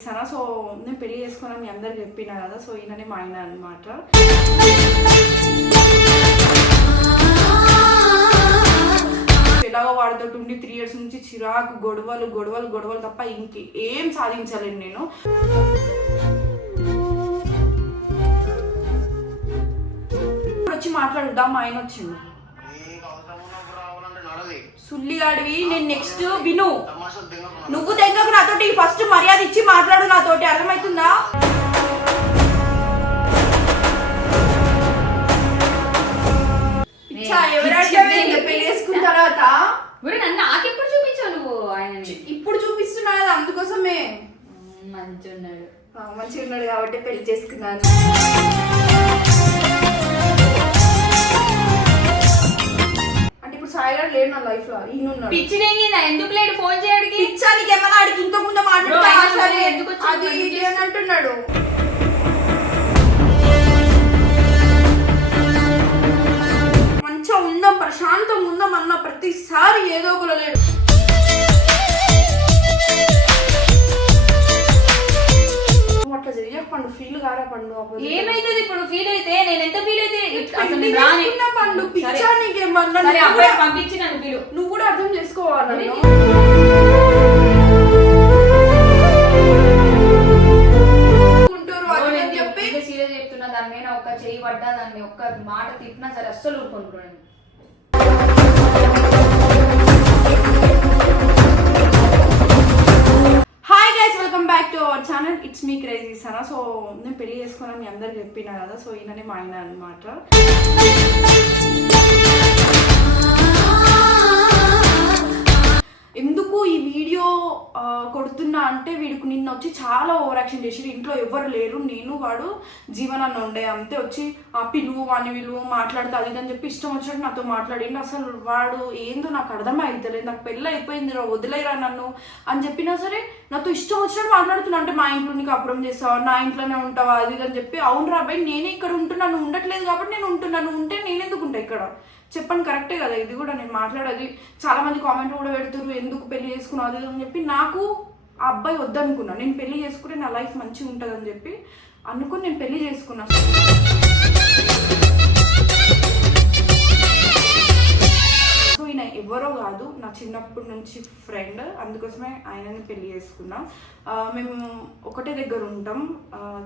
Sana so నేను పెళ్ళి చేసుకున్నా మీ అందరికి చెప్పిన కదా సో ఈయననే మా ఆయన అనమాట ఎలాగో వాడితో ఉండి త్రీ ఇయర్స్ నుంచి చిరాకు గొడవలు గొడవలు గొడవలు తప్ప ఇంక ఏం సాధించలేను నేను. ఇప్పుడు వచ్చి మాట్లాడుదా మా ఆయన వచ్చిండు సుల్లిగాడివి నేను నెక్స్ట్ విను. నువ్వు దగ్గరకు నాతోటి ఫస్ట్ మర్యాద ఇచ్చి మాట్లాడు నాతోటి. అర్థమవుతుందా ఎవరంటే పెళ్ళి చేసుకున్న తర్వాత? ఒరే నన్ను నాకెప్పుడు చూపించావు నువ్వు ఆయనని? ఇప్పుడు చూపిస్తున్నా కదా అందుకోసమే. మంచి ఉన్నాడు మంచిగా ఉన్నాడు కాబట్టి పెళ్ళి చేసుకున్నాను. లేడు నా లైఫ్లో. ఈయన పిచ్చి ఎందుకు లేడు? ఫోన్ చేయడానికి పిచ్చా ఆడికి ఇంత ముందు Bro, ఆయన మాట్లాడుతా నువ్వు ఎందుకు? అది ఇది అని అంటున్నాడు. మంచిగా ఉందాం ప్రశాంతం ఉందాం అన్న ప్రతిసారి ఏదో ఒకరు లేడు. పండు ఫీల్ కారా పండు. ఏమైతుంది ఇప్పుడు? ఫీల్ అయితే నేను ఎంత ఫీల్ అయితే అసలు నేను రానే. పండు. పిచ్చా నీకేమన్నా సరే నువ్వు అబ్బాయి కూడా- పంపించి నన్ను పిలు. నువ్వు కూడా అర్థం చేసుకోవాలి సీరియస్ చెప్తున్నా దాని మీద ఒక్క చెయ్యి పడ్డా దాన్ని ఒక్క మాట తిట్టినా సరే అస్సలు ఊరుకుంటున్నాను welcome back to our channel it's me crazy Sana so నేను పెళ్ళి చేసుకున్నా మీ అందరు చెప్పిన కదా సో ఈయననే మా ఆయన అనమాట ఎందుకు ఈ వీడియో కొడుతున్నా అంటే వీడికి నిన్న వచ్చి చాలా ఓవర్ యాక్షన్ చేసి ఇంట్లో ఎవరు లేరు నేను వాడు జీవనాన్ని ఉండే అంతే వచ్చి ఆ పిలువు వాని విలువ మాట్లాడితే అది అని చెప్పి ఇష్టం వచ్చినట్టు నాతో మాట్లాడిండు. అసలు వాడు ఏందో నాకు అర్థం అవుతలేదు నాకు పెళ్ళి అయిపోయింది వదిలేరా నన్ను అని చెప్పినా సరే నాతో ఇష్టం వచ్చినట్టు మాట్లాడుతున్నా అంటే మా ఇంట్లో నీకు అప్రం చేస్తావా? నా ఇంట్లోనే ఉంటావా? అది ఇది అని చెప్పి అవును రా అబ్బాయి నేనే ఇక్కడ ఉంటున్నా నువ్వు ఉండట్లేదు కాబట్టి నేను ఉంటున్నా నువ్వు ఉంటే నేనెందుకు ఉంటా ఇక్కడ? చెప్పండి కరెక్టే కదా? ఇది కూడా నేను మాట్లాడేది. చాలా మంది కామెంట్ కూడా పెడుతున్నారు ఎందుకు పెళ్ళి చేసుకున్నావు? అది అని చెప్పి. నాకు ఆ అబ్బాయి వద్దనుకున్నా. నేను పెళ్ళి చేసుకుంటే నా లైఫ్ మంచిగా ఉంటుంది అని చెప్పి. అనుకుని నేను పెళ్ళి చేసుకున్నాను ఈయన ఎవరో కాదు. నా చిన్నప్పటి నుంచి ఫ్రెండ్. అందుకోసమే ఆయనని పెళ్ళి చేసుకున్నా. మేము ఒకటే దగ్గర ఉంటాం.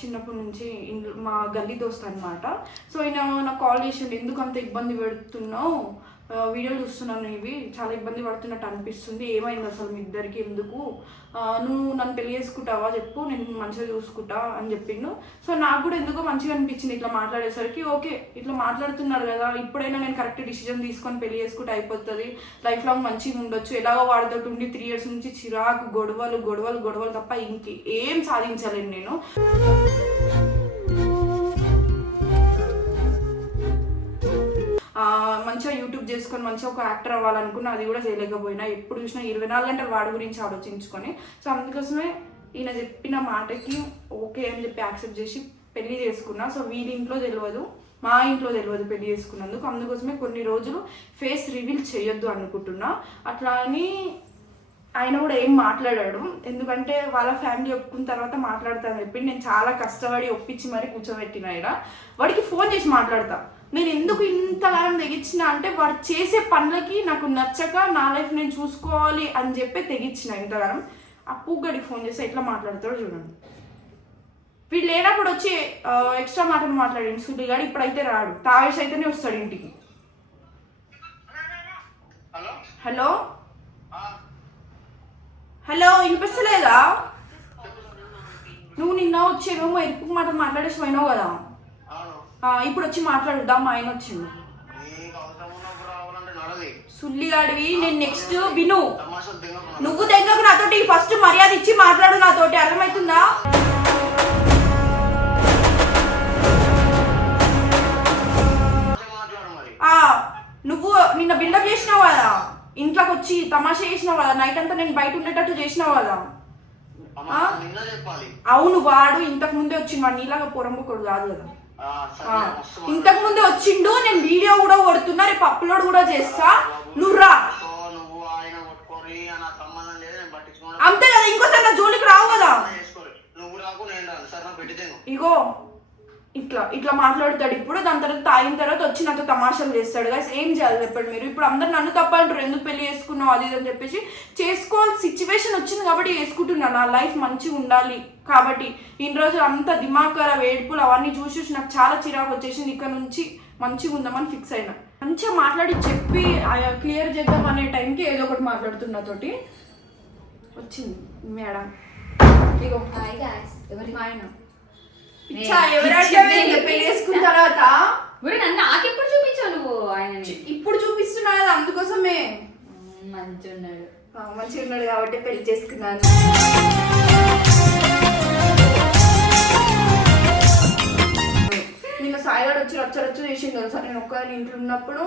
చిన్నప్పటి నుంచి మా గల్లీ దోస్త్ అనమాట సో ఈయన నాకు కాల్ చేసిండు. ఎందుకు అంత ఇబ్బంది పెడుతున్నావు? వీడియోలు చూస్తున్నాను ఇవి. చాలా ఇబ్బంది పడుతున్నట్టు అనిపిస్తుంది. ఏమైంది అసలు మీ ఇద్దరికి? ఎందుకు? నువ్వు నన్ను పెళ్ళి చేసుకుంటావా చెప్పు నేను మంచిగా చూసుకుంటా అని చెప్పిండు. సో నాకు కూడా ఎందుకో మంచిగా అనిపించింది ఇట్లా మాట్లాడేసరికి. ఓకే ఇట్లా మాట్లాడుతున్నారు కదా. ఇప్పుడైనా నేను కరెక్ట్ డిసిజన్ తీసుకొని పెళ్ళి చేసుకుంటే అయిపోతుంది. లైఫ్ లాంగ్ మంచిగా ఉండొచ్చు. ఎలాగో వాడితో ఉండి త్రీ ఇయర్స్ నుంచి చిరాకు గొడవలు గొడవలు గొడవలు తప్ప ఇంక ఏం సాధించలేను నేను. మంచిగా యూట్యూబ్ చేసుకొని మంచిగా ఒక యాక్టర్ అవ్వాలనుకున్నా అది కూడా చేయలేకపోయినా. ఎప్పుడు చూసినా ఇరవై నాలుగు గంటలు వాడి గురించి ఆలోచించుకొని. సో అందుకోసమే ఈయన చెప్పిన మాటకి ఓకే అని చెప్పి యాక్సెప్ట్ చేసి పెళ్ళి చేసుకున్నా. సో వీళ్ళ ఇంట్లో తెలియదు మా ఇంట్లో తెలియదు పెళ్ళి చేసుకున్నందుకు. అందుకోసమే కొన్ని రోజులు ఫేస్ రివీల్ చేయొద్దు అనుకుంటున్నా. అట్లా అని ఆయన కూడా ఏం మాట్లాడాడు. ఎందుకంటే వాళ్ళ ఫ్యామిలీ ఒప్పుకున్న తర్వాత మాట్లాడతాను చెప్పి నేను చాలా కష్టపడి ఒప్పించి మరీ కూర్చోబెట్టిన ఆయన. వాడికి ఫోన్ చేసి మాట్లాడతా. నేను ఎందుకు ఇంతకాలం తెగించిన అంటే వాడు చేసే పనులకి నాకు నచ్చక నా లైఫ్ నేను చూసుకోవాలి అని చెప్పి తెగించిన ఇంతకాలం ఆ పూగడికి ఫోన్ చేస్తే ఎట్లా మాట్లాడతాడో చూడండి. వీడు లేనప్పుడు వచ్చి ఎక్స్ట్రా మాటలు మాట్లాడింది సుడిగాడు ఇప్పుడైతే రాడు. తాగేసి అయితేనే వస్తాడు ఇంటికి. హలో? హలో? వినిపిస్తలేదా? నువ్వు నిన్న వచ్చేవేమో ఎరుపు మాట మాట్లాడేసి పోయినావు కదా. ఇప్పుడు వచ్చి మాట్లాడుదా మా ఆయన వచ్చిండు సుల్లిగాడివి నేను నెక్స్ట్ విను. నువ్వు దగ్గరకు నాతోటి ఫస్ట్ మర్యాద ఇచ్చి మాట్లాడు నాతోటి అర్థమవుతుందా నువ్వు నిన్న బిల్డప్ చేసినావు కదా? ఇంట్లోకి వచ్చి తమాషా చేసినావు కదా? నైట్ అంతా నేను బయట ఉండేటట్టు చేసినావు కదా? అవును వాడు ఇంతకు ముందే వచ్చిండు. వాడు నీలాగా పొరంబకుడు కాదు కదా. ఇంతకు ముందే వచ్చిండు నేను వీడియో కూడా కొడుతున్నా రేపు అప్లోడ్ కూడా చేస్తా. నువ్వు రా. సో నువ్వు ఆయన కొట్టుకోరి నా సంబంధం లేదు నేను పట్టించుకోను. అంతే కదా ఇంకోసారి నా జోలికి రావు కదా. ఇగో. ఇట్లా ఇట్లా మాట్లాడతాడు. ఇప్పుడు దాని తర్వాత తాగిన తర్వాత వచ్చి నాతో తమాషాలు చేస్తాడు. Guys ఏం చేయాలి చెప్పండి మీరు? ఇప్పుడు అందరు నన్ను తప్పంటారు ఎందుకు పెళ్ళి చేసుకున్నావు? అది ఇది అని చెప్పేసి చేసుకోవాలి సిచ్యువేషన్ వచ్చింది కాబట్టి చేసుకుంటున్నా. నా లైఫ్ మంచిగా ఉండాలి కాబట్టి. ఇన్ని రోజులు అంత దిమాకర వేడుపులు అవన్నీ చూసి చూసి నాకు చాలా చిరాకు వచ్చేసింది. ఇక్కడ నుంచి మంచిగా ఉందామని ఫిక్స్ అయినా. మంచిగా మాట్లాడి చెప్పి క్లియర్ చేద్దాం అనే టైంకి ఏదో ఒకటి మాట్లాడుతున్నా తోటి. వచ్చింది. మేడం. ఇగో హాయ్ గాయ్స్ ఎవరి? ఆయన. నేను పిచ్చా, ఎవరంటే పిచ్చిది. వీళ్ళు పెళ్ళి చేసుకున్న తర్వాత? నన్ను నాకెప్పుడు చూపించావు నువ్వు ఆయనని? ఇప్పుడు చూపిస్తున్నా కదా అందుకోసమే. మంచి ఉన్నాడు మంచిగా ఉన్నాడు కాబట్టి పెళ్ళి చేసుకున్నాను. నిన్న సాయిగాడు వచ్చి రచ్చ రచ్చ చేసింది తెలుసా? నేను ఒక్క ఇంట్లో ఉన్నప్పుడు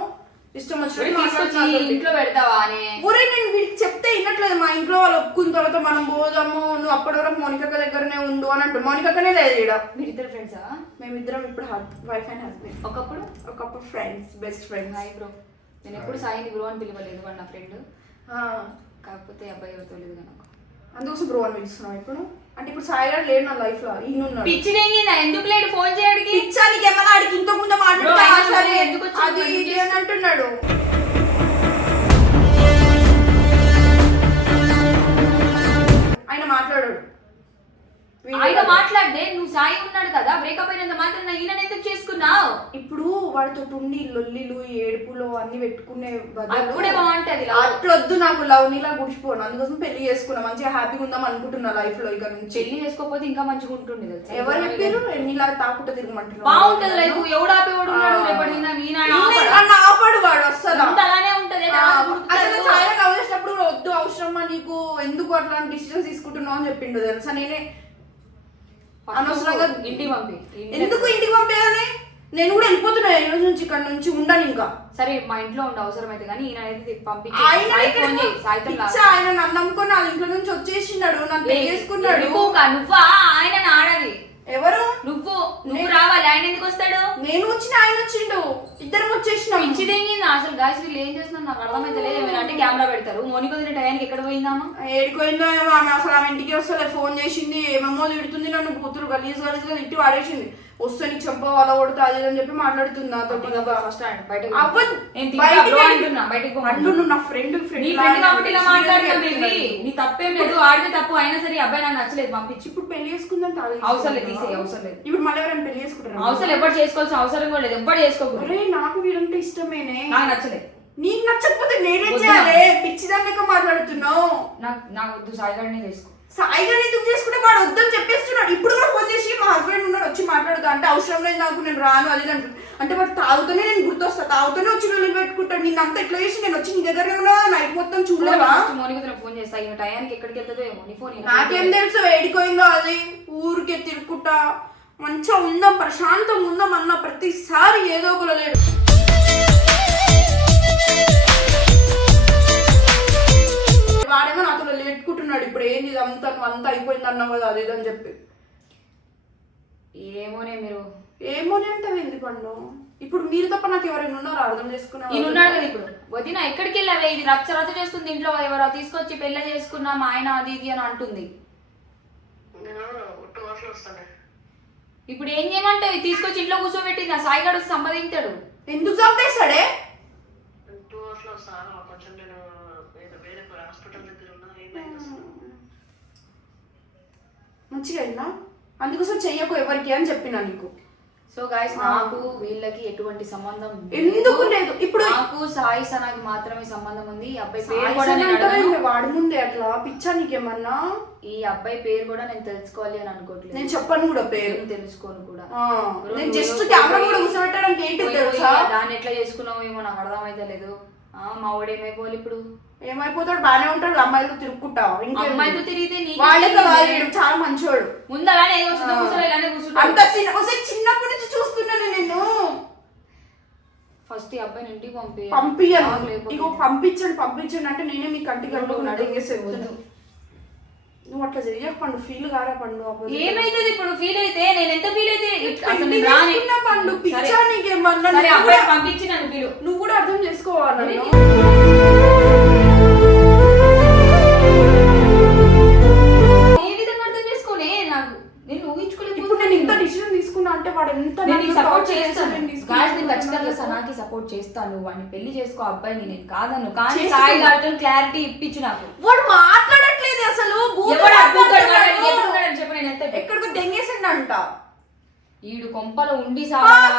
ఇష్టం వచ్చినట్టు. ఇంట్లో పెడతావా అని. ఊరే నేను వీడికి చెప్తే వినట్లేదు. మా ఇంట్లో వాళ్ళు ఒప్పుకున్న తర్వాత మనం పోదాము. నువ్వు అప్పటి వరకు మౌనికక్క దగ్గరనే ఉండు అని అంటు మౌనికక్కనే లేదు ఈడ. మీరిద్దరు ఫ్రెండ్సా మేమిద్దరం ఇప్పుడు వైఫ్ అండ్ హస్బెండ్ ఒకప్పుడు? ఒకప్పుడు friends best friends hi bro. నేను ఎప్పుడు సాయిని బ్రో అని పిలవలేదు. వాడు నా ఫ్రెండ్ కాకపోతే అబ్బాయి ఎవరు తెలియదు నాకు. అందుకోసం బ్రో అని పిలుస్తున్నావు ఇప్పుడు? అంటే ఇప్పుడు సాయిగాడు లేడు నా లైఫ్లో ఈయన ఉన్నాడు. పిచ్చి దెంగిందా ఎందుకు లేడు? ఫోన్ చేయడానికి పిచ్చానికి ఏమన్నా ఆడికి ఇంత ముందు మాట్లాడుతా సరే ఎందుకు? అది ఇది అని అంటున్నాడు. ఆయన మాట్లాడాడు. ఆయన మాట్లాడే నువ్వు సాయి ఉన్నాడు కదా బ్రేకప్ అయినంత మాత్రం ఈయన ఎందుకు చేసుకున్నావు? ఇప్పుడు వాడితో ఉండి లొల్లిలు ఏడుపులు అన్ని పెట్టుకునే అప్పుడే బాగుంటది. అట్లొద్దు నాకు లవ్ నీలా గుడిచిపోను. అందుకోసం పెళ్ళి చేసుకున్నా. మంచిగా హ్యాపీగా ఉందాం అనుకుంటున్నా లైఫ్లో ఇక నుంచి. పెళ్ళి చేసుకోకపోతే ఇంకా మంచిగా ఉంటుంది తెలుసా? ఎవరు చెప్పారు నీలా తాకుట తిరగమంటున్నారు బాగుంటది లైఫ్. ఎవడు ఆపే ఎవడు ఉన్నాడు. రేపటి ఆపడా? నన్ను ఆపాడు వాడు అంత అలానే ఉంటది. అసలు. చాలా లవ్ చేసినప్పుడు వద్దు అవసరమా నీకు? ఎందుకు అట్లాంటి డిసిజన్ తీసుకుంటున్నావు అని చెప్పిండు తెలుసా? నేనే అనవసరంగా ఇంటికి పంపి. ఎందుకు ఇంటికి పంపేయాలి నేను కూడా వెళ్ళిపోతున్నా ఈ రోజు నుంచి ఇక్కడ నుంచి ఉండను ఇంకా. సరే మా ఇంట్లో ఉండే అవసరం అయితే కానీ ఈయన అయితే పంపించి ఆయన సాయి ఇక్కడ ఫోన్ చేయి సాయితో పిచ్చా, ఆయన నన్ను నమ్ముకొని వాళ్ళ ఇంట్లో నుంచి వచ్చేసినాడు నన్ను పెళ్ళి చేసుకున్నాడు నువ్వు నువ్వా? ఆయన ఆడది ఎవరు? నువ్వు నువ్వు రావాలి. ఆయన ఎందుకు వస్తాడు? నేను వచ్చిన ఆయన వచ్చిండు. ఇద్దరం వచ్చేసినాం పిచ్చి తెంగింది అసలు గాయస్ వీళ్ళు ఏం చేస్తున్నారు? నాకు అర్థమైతే లేదు. ఏమైనా అంటే కెమెరా పెడతారు. మోనిక వదిలిన టయానికి ఎక్కడ పోయిందామా ఏడిపోయిందో ఏమో ఆమె అసలు ఆమె ఇంటికి వస్తలే. ఫోన్ చేసింది. ఏమేమో తిడుతుంది నన్ను. కూతురు గలీజ్ గలీజ్గా తిట్టి వాడేసింది. వస్తే నీకు చెంప వాళ్ళ కొడుతా అది అని చెప్పి మాట్లాడుతుంది నాతో అవ్వదు. నా ఫ్రెండ్ నీ తప్పేం లేదు. ఆడితే తప్పు. అయినా సరే అబ్బాయి నాకు నచ్చలేదు. పంపించు. ఇప్పుడు పెళ్ళి చేసుకుందాం తాగి అవసరం లేదు, తీసేయ్, అవసరం లేదు. ఇప్పుడు మళ్ళీ ఎవరైనా పెళ్ళి చేసుకుంటారు? అవసరం ఎవ్వరు చేసుకోవాల్సిన అవసరం కూడా లేదు. ఎవ్వరు చేసుకోకూడదు. నాకు వీడంటే ఇష్టమేనే. నాకు నచ్చలేదు. నీకు నచ్చకపోతే నేనేం చేయాలి? పిచ్చిదాని లెక్క మాట్లాడుతున్నావు. నాకు నాకు వద్దు. సాయిగాడినే చేసుకో. సాయిగా ఎందుకు చేసుకుంటే వాడు వద్దని చెప్పేస్తున్నాడు. ఇప్పుడు కూడా ఫోన్ చేసి మా హస్బెండ్ ఉన్నాడు వచ్చి మాట్లాడుతా. అంటే అవసరం లేదు నాకు నేను రాను అది అంటు అంటే వాడు తాగుతూనే నేను గుర్తొస్తా. తాగుతూనే వచ్చి వెళ్ళి పెట్టుకుంటాడు. నిన్న అంతా ఎట్లా చేసి నేను వచ్చి నీ దగ్గరనే ఉన్నా? నైట్ మొత్తం చూడలేవా? మోనిక ఫోన్ చేస్తా. ఈ టయానికి ఎక్కడికి వెళ్తుందో ఏమో నీ ఫోన్ నాకేం తెలుసు ఏడిపోయిందో అది. ఊరికే తిరుక్కుంటా. మంచిగా ఉందాం ప్రశాంతం ఉందాం అన్న ప్రతిసారి ఏదో ఒకరు లేడు వాడేమో నాతో పెట్టుకుంటున్నాడు ఇప్పుడు ఏంది నువ్వు అంతా అయిపోయింది అన్నావు కదా అది ఇది అని చెప్పి. ఏమోనే మీరు. ఏమోనే అంటే ఏంది పండు? ఇప్పుడు మీరు తప్ప నాకు ఎవరైనా ఉన్నారో? అర్థం చేసుకున్నా ఈయన ఉన్నాడు కదా ఇప్పుడు. వదిన ఎక్కడికి వెళ్ళావే? ఇది రచ్చ రచ్చ చేస్తుంది ఇంట్లో. ఎవరో తీసుకొచ్చి పెళ్ళి చేసుకున్నా మా ఆయన అది ఇది అని అంటుంది. నేను ఇప్పుడు ఏం చేయమంటావు? తీసుకొచ్చి ఇంట్లో కూర్చోబెట్టింది. ఆ సాయిగాడు సంపాదించాడు ఎందుకు చంపేస్తాడే లో వస్తాను కొంచెం నేను వేరే హాస్పిటల్ దగ్గర ఉన్నా ఏమైంది అసలు? మంచిగా అయిందా? అందుకోసం చెయ్యకు ఎవరికి అని చెప్పినా నీకు. సో గాయస్ నాకు వీళ్ళకి ఎటువంటి సంబంధం ఎందుకు లేదు? ఇప్పుడు- నాకు సాయి సనాకి మాత్రమే సంబంధం ఉంది. ఈ అబ్బాయి పేరు కూడా నేను అడగను. వాడి ముందే అట్లా పిచ్చా నీకేమన్నా? ఈ అబ్బాయి పేరు కూడా నేను తెలుసుకోవాలి అని అనుకోవట్లేదు నేను చెప్పను కూడా పేరు. నేను తెలుసుకోను కూడా. ఆ, నేను జస్ట్ కెమెరా కూడా కూర్చోబెట్టడానికి ఏంటి పోయి తెలుసా? దాన్ని ఎట్లా చేసుకున్నావు ఏమో నాకు అర్థమైతే లేదు మా వాడు ఏమైపోవాలి ఇప్పుడు? ఏమైపోతాడు? బానే ఉంటాడు అమ్మాయిలు తిరుక్కుంటా ఇంకేం అమ్మాయితో తిరిగితే వాళ్ళకి వాళ్ళు చాలా మంచోడు. ముందు అలానే ఏదో కూర్చుంటా కూర్చోలే ఇలానే కూర్చుంటా అంత చిన్నప్పటి నుంచి చూస్తున్నాను నేను ఫస్ట్ ఈ అబ్బాయిని ఇంటికి పంపి పంపించను ఇగో పంపించండి పంపించండి అంటే నేనే మీ కంటికి కట్టుకుని అడిగేసే వద్దు. నువ్వు అట్లా చెయ్యక పండు ఫీల్ కారా పండు. ఏమైతుంది ఇప్పుడు ఫీల్ అయితే? నేను ఎంత ఫీల్ అయితే? పండు. పిచ్చా నీకేమన్నా? సరే నువ్వు అబ్బాయి కూడా- పంపించి నన్ను పిలు. నువ్వు కూడా అర్థం చేసుకోవాలి అంటే వాడు ఎంత నేను సపోర్ట్ చేస్తాను. గాయస్ నేను ఖచ్చితంగా. సనాకి సపోర్ట్ చేస్తాను. వాడిని పెళ్ళి చేసుకో అబ్బాయిని నేను కాదను. కానీ. సాయి గారితో క్లారిటీ ఇప్పించు నాకు. వాడు మాట్లాడట్లేదు అసలు. చెప్పు నేను ఎంత ఎక్కడికో దెంగేసిండంట. ఈడు కొంపలో ఉండి?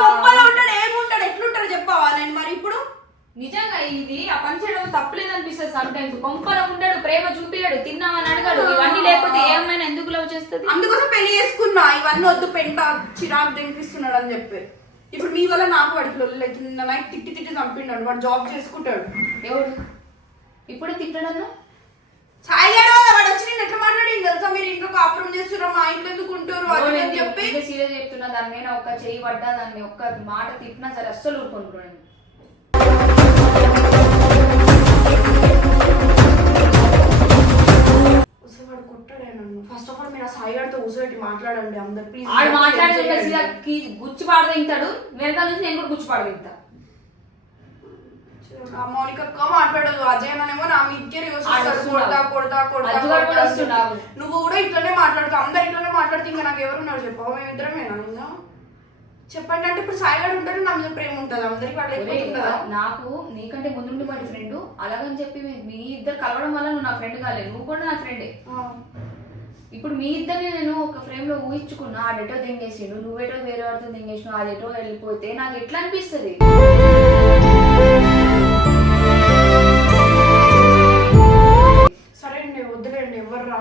కొంపలో ఉంటాడు ఏముంటాడు ఎట్లుంటాడు చెప్పావా? నేను మరి ఇప్పుడు నిజంగా ఇది ఆ పని చేయడం తప్పలేదు అనిపిస్తుంది సమ్ టైమ్స్ కొంపలో ఉంటాడు ప్రేమ చూపియాడు తిన్నామని అడగాడు. ఇవన్నీ లేకపోతే ఏమైనా ఎందుకు లవ్ చేస్తుంది? అందుకోసం పెళ్ళి చేసుకున్నా. ఇవన్నీ వద్దు పెంట చిరాకు దెంకిస్తున్నాడు అని చెప్పి. ఇప్పుడు మీ వల్ల నాకు వాడికి నైట్ తిట్టి తిట్టి చంపిండాడు. వాడు జాబ్ చేసుకుంటాడు. ఎవడు? ఇప్పుడు తిట్టడన్నా సాయి గారు వాడు వచ్చి నేను ఎట్లా మాట్లాడింది తెలుసా? మీరు ఇంట్లో కాపురం చేస్తున్నారు మా ఇంట్లో ఎందుకు ఉంటారు? అని చెప్పి. సీరియస్ చెప్తున్నా? దాని మీద ఒక్క చెయ్యి పడ్డా దాన్ని ఒక్క మాట తిట్టినా సరే అస్సలు ఊరుకుంటున్నాను ఫస్ట్ ఆఫ్ ఆల్ మీరు ఆ సాయి గారితో కూర్చోబెట్టి మాట్లాడండి అందరు ప్లీజ్ ఆడు మాట్లాడే గుచ్చి పాడు తింటాడు వెనకాల నుంచి నేను కూడా గుచ్చి పాడు తింటా ఆ మౌనిక అక్క మాట్లాడదు అజయ్ అన్ననేమో నా మీదకే రివర్స్ ఆడు వస్తాడు. వస్తున్నాడు. కొడతా కొడతా కొడతా. వస్తున్నాడు. నువ్వు కూడా ఇట్లనే మాట్లాడుతావు అందరు ఇట్లనే మాట్లాడితే ఇంకా నాకు ఎవరున్నారు చెప్పు? మేమిద్దరమేనా ఇంకా? చెప్పండి అంటే ఇప్పుడు సాయి గారు ఉంటాడు నా మీద ప్రేమ ఉంటుంది అందరికి వాళ్ళు నాకు నీకంటే ముందుండి వాడి ఫ్రెండ్ అలాగని చెప్పి మీ- ఇద్దరు కలవడం వల్ల నువ్వు నా ఫ్రెండ్ కాలేదు నువ్వు కూడా నా ఫ్రెండే. ఇప్పుడు మీ ఇద్దరిని నేను ఒక ఫ్రేమ్లో ఊహించుకున్నా ఆడెటో దింగేసిండు నువ్వేటో వేరే వాడితో దింగేసినావు అదెటో వెళ్ళిపోతే నాకు ఎట్లా అనిపిస్తుంది?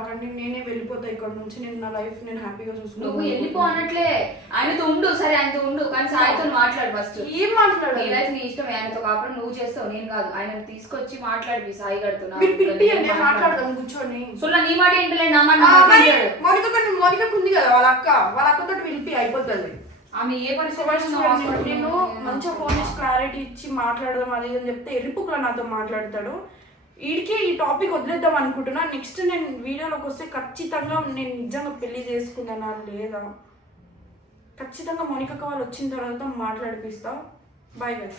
రాకండి నేనే వెళ్ళిపోతా ఇక్కడ నుంచి. నేను నా లైఫ్ నేను హ్యాపీగా నువ్వు చూసుకుంటాను వెళ్ళిపో అనట్లే ఆయనతో ఉండు. సరే ఆయనతో ఉండు. కానీ సాయితో మాట్లాడు ఫస్ట్ ఏం నీ మాట్లాడాలి లైఫ్ నీ ఇష్టం ఆయనతో కాపురం నువ్వు చేస్తావు. నేను కాదు. ఆయన తీసుకొచ్చి మాట్లాడి సాయి నా మీరు పిలిపియండి. నేను మాట్లాడదాం కూర్చొని సో నీ మాట ఏంటలే? నా మాట. మౌనిక మౌనికకు ఉంది కదా వాళ్ళ అక్క. వాళ్ళ అక్కతో పిలిపి అయిపోతుంది. ఆమె ఏ పరిస్థితి నేను- మంచిగా ఫోన్ క్లారిటీ ఇచ్చి మాట్లాడదాం అది అని చెప్తే ఎరుపుకులా నాతో మాట్లాడతాడు. వీడికి ఈ టాపిక్ వదిలేద్దాం అనుకుంటున్నా. నెక్స్ట్ నేను వీడియోలోకి వస్తే ఖచ్చితంగా నేను నిజంగా పెళ్ళి చేసుకున్నానా లేదా? ఖచ్చితంగా మౌనిక వాళ్ళు వచ్చిన తర్వాత మాట్లాడిపిస్తా. Bye guys